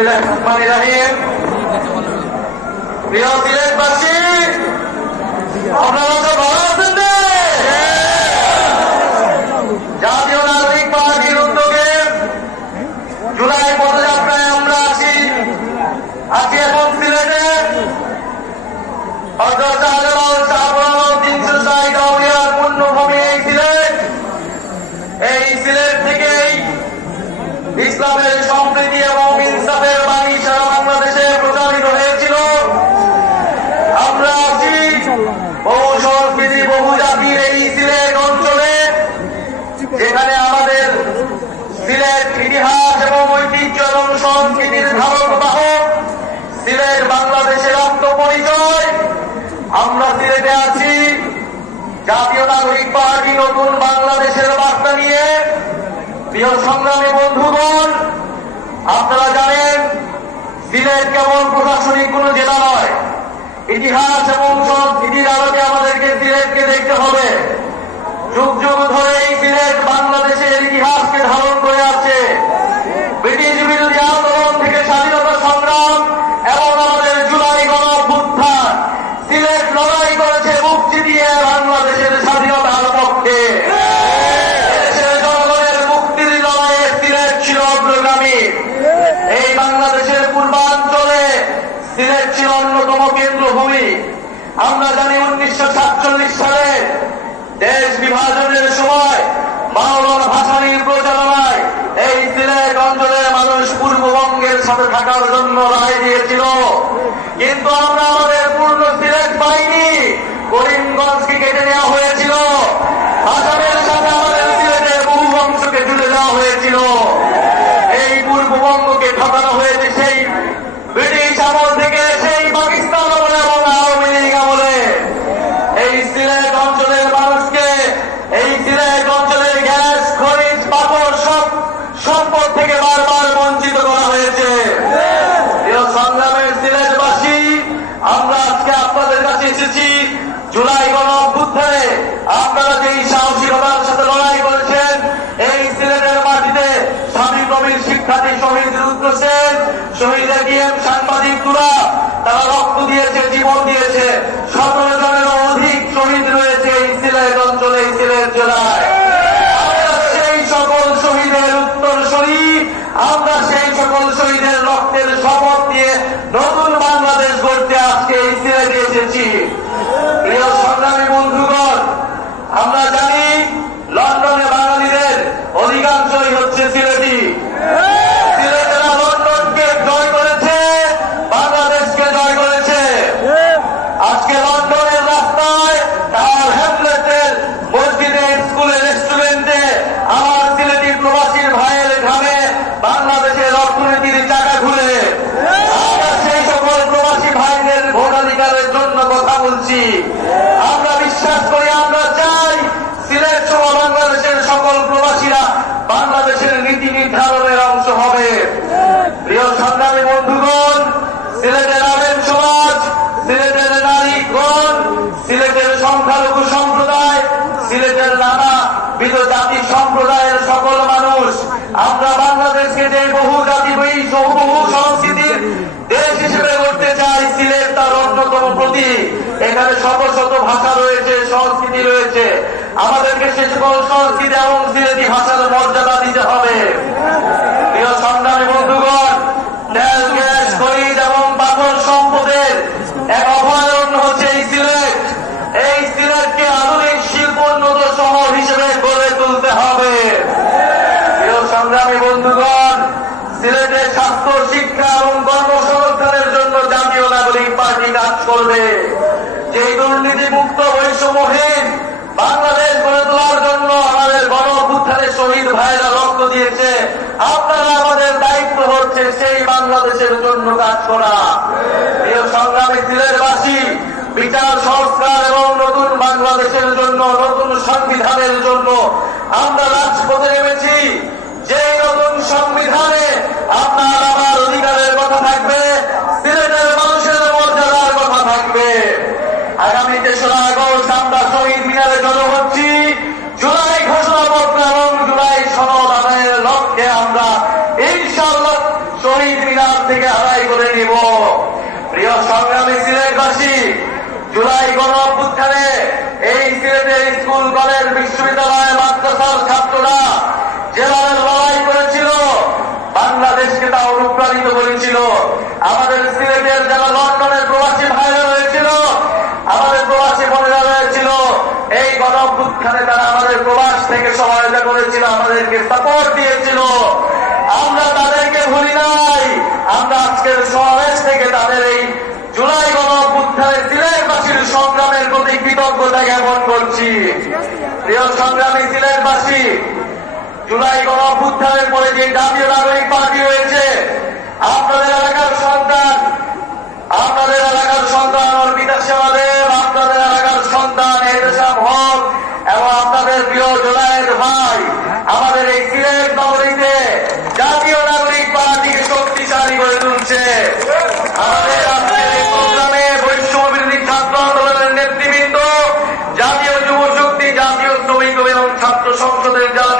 বিসমিল্লাহির রহমানির রহিম। প্রিয় সিলেটবাসী, আপনারা তো ভালো আছেন? জাতীয় নাগরিক পার্টির উদ্যোগে জুলাই পদযাত্রায় আমরা আছি এখন সিলেটে পূর্ণভূমি এই সিলেট থেকেই ইসলামের সম্প্রীতি এবং ইনসাফের বাণী সারা বাংলাদেশে প্রচারিত হয়েছিল। আমরা আছি বহু সংস্কৃতি বহু জাতির এই সিলেট অঞ্চলে, যেখানে আমাদের সিলেট ইতিহাস এবং ঐতিহ্য এবং সংস্কৃতির ধারক বাহক, সিলেট বাংলাদেশের আত্মপরিচয়। আমরা সিলেটে আছি জাতীয় নাগরিক পার্টি নতুন বাংলাদেশের বার্তা নিয়ে। প্রিয় সংগ্রামী বন্ধুগণ, আপনারা জানেন সিলেট কেবল প্রশাসনিক কোন জেলা নয়, ইতিহাস এবং সংস্কৃতির আলোকে আমাদেরকে সিলেটকে দেখতে হবে। যুগ যুগ ধরে এই সিলেট বাংলাদেশের ইতিহাসকে ধারণ করে আছে। ব্রিটিশ বিরোধী আন্দোলন থেকে স্বাধীনতা সংগ্রাম এবং আমাদের জুলাই গণঅভ্যুত্থান, সিলেট লড়াই করেছে মুক্তি দিয়ে বাংলাদেশের স্বাধীনতার পক্ষে। দেশের জনগণের মুক্তির লড়াইয়ে সিলেট ছিল অগ্রগামী। এই বাংলাদেশের পূর্বাঞ্চলে সিলেট ছিল অন্যতম কেন্দ্রভূমি। আমরা জানি 1947 সালে দেশ বিভাজনের সময় মাওলানা ভাসানীর প্রচারণায় এই সিলেট অঞ্চলের মানুষ পূর্ববঙ্গের সাথে থাকার জন্য রায় দিয়েছিল, কিন্তু আমরা আমাদের পূর্ণ সিলেট পাইনি। করিমগঞ্জকে কেটে নেওয়া হয়েছিল, আসামের সাথে আমাদের সিলেটের বহু অংশকে জুড়ে দেওয়া হয়েছিল। এই পূর্ববঙ্গকে ঠকানো হয়েছে সেই ব্রিটিশ আমল থেকে, সেই পাকিস্তান আমলে এবং আওয়ামী লীগ আমলে। এই সিলেট অঞ্চলের মানুষকে, এই সিলেট অঞ্চলের গ্যাস খনিজ পাথর সব সম্পদ থেকে বারবার বঞ্চিত করা হয়েছে। সংগ্রামের সিলেটবাসী, আমরা আজকে আপনাদের কাছে এসেছি জুলাই গণঅভ্যুত্থানে আপনারা যেই সাহসিকতার সাথে লড়াই করেছেন। এই সিলেটের মাটিতে স্বামী কবির শিক্ষার্থী শহীদ রুদ্র সেন, শহীদ এটিএম সাংবাদিক তুরা, তারা রক্ত দিয়েছে, জীবন দিয়েছে। 17 জনেরও অধিক শহীদ রয়েছে এই সিলেট অঞ্চলে, এই সিলেট জেলায়। আমরা সেই সকল শহীদের উত্তরসূরি, আমরা সেই সকল শহীদের রক্তের শপথ দিয়ে নতুন বাংলাদেশ গড়তে আজকে এই সিলেটে এসেছি। প্রিয় সংগ্রামী বন্ধুগণ, আমরা জানি লন্ডনে বাঙালিদের অধিকাংশই হচ্ছে সিলেটি। সিলেটেরা লন্ডনকে জয় করেছে, বাংলাদেশকে জয় করেছে। আজকে লন্ডনের রাস্তায়, টাওয়ার হ্যামলেটের মসজিদে, স্কুলে, রেস্টুরেন্টে আমার সিলেটি প্রবাসীর ভাইয়ের ঘামে বাংলাদেশের অর্থনীতির চাকা ঘুরে। আমরা সেই সকল প্রবাসী ভাইদের ভোটাধিকারের জন্য কথা বলছি। আমরা বিশ্বাস করি, আমরা চাই সিলেট সহ বাংলাদেশের সকল প্রবাসীরা বাংলাদেশের নীতি নির্ধারণের অংশ হবে। প্রিয় সংগ্রামী বন্ধুগণ, সিলেটের আলেম সমাজ, সিলেটের নারীগণ, সিলেটের সংখ্যালঘু সম্প্রদায়, সিলেটের নানাবিধ জাতি সম্প্রদায়ের সকল মানুষ, আমরা বাংলাদেশকে যে বহু জাতি বহু সংস্কৃতির দেশ হিসেবে করতে চাই। সিলেট তার অন্যতম প্রতীক। এখানে শত শত ভাষা রয়েছে, সংস্কৃতি রয়েছে। আমাদেরকে সে সকল সংস্কৃতি এবং সিলেটি ভাষার মর্যাদা দিতে হবে। প্রিয় সংগ্রামী বন্ধুগণ, তেল, গ্যাস, খনিজ এবং পাথর সম্পদের এক অভয়ারণ্য হচ্ছে এই সিলেট। এই সিলেটকে আধুনিক শিল্পোন্নত শহর হিসেবে গড়ে তুলতে হবে। প্রিয় সংগ্রামী বন্ধুগণ, সিলেটের স্বাস্থ্য, শিক্ষা এবং কর্মসংস্থানের জন্য জাতীয় নাগরিক পার্টি কাজ করবে। যে দুর্নীতি মুক্ত বৈষম্যহীন বাংলাদেশ গড়ে তোলার জন্য আমাদের গণঅভ্যুত্থানে শহীদ ভাইরা রক্ত দিয়েছে, আপনারা আমাদের দায়িত্ব হচ্ছে সেই বাংলাদেশের জন্য কাজ করা। প্রিয় সংগ্রামী সিলেটবাসী, বিচার সংস্কার এবং নতুন বাংলাদেশের জন্য, নতুন সংবিধানের জন্য আমরা রাজপথে নেমেছি। যে নতুন সংবিধানে আপনার আমার অধিকারের কথা থাকবে, সিলেটের মানুষের মর্যাদার কথা থাকবে। আগামী 3রা আগস্ট আমরা শহীদ মিনারে জড়ো হচ্ছি। জুলাই ঘোষণাপত্র এবং জুলাই সনদ আদায়ের লক্ষ্যে আমরা ইনশাআল্লাহ শহীদ মিনার থেকে নিব। প্রিয় সংগ্রামী সিলেটবাসী, জুলাই গণ অভ্যুত্থানে এই সিলেটের স্কুল কলেজ বিশ্ববিদ্যালয় মাদ্রাসার ছাত্ররা যেভাবে লড়াই করেছিল, বাংলাদেশকে তা অনুপ্রাণিত করেছিল। আমাদের সিলেটের যারা লন্ডনের প্রবাসী ভাইরা রয়েছিল, আমাদের প্রবাসী বোনেরা রয়েছিল, এই গণ অভ্যুত্থানে তারা আমাদের প্রবাস থেকে সহায়তা করেছিল, আমাদেরকে সাপোর্ট দিয়েছিল। আমরা তাদেরকে ভুলি নাই। আমরা আজকের সমাবেশ থেকে তাদের এই জুলাই গণ অভ্যুত্থানে সিলেটবাসীর সংগ্রামের প্রতি কৃতজ্ঞতা জ্ঞাপন করছি। প্রিয় সংগ্রামী সিলেটবাসী, জুলাই গণ অভ্যুত্থানের পরে যে জাতীয় নাগরিক পার্টি রয়েছে, আপনাদের এলাকার সন্তান, আপনাদের এলাকার সন্তান অর্পিতা সেবাদেব, আপনাদের এলাকার সন্তান এহতেশাম হক এবং আপনাদের প্রিয় জুলাইয়ের ভাই আমাদের এই সিলেট নগরীতে জাতীয় নাগরিক পার্টিকে শক্তিশালী করে তুলছে। আমাদের আজকের এই প্রোগ্রামে বৈষম্য বিরোধী ছাত্র আন্দোলনের নেতৃবৃন্দ, জাতীয় যুব শক্তি, জাতীয় শ্রমিক এবং ছাত্র সংসদের যারা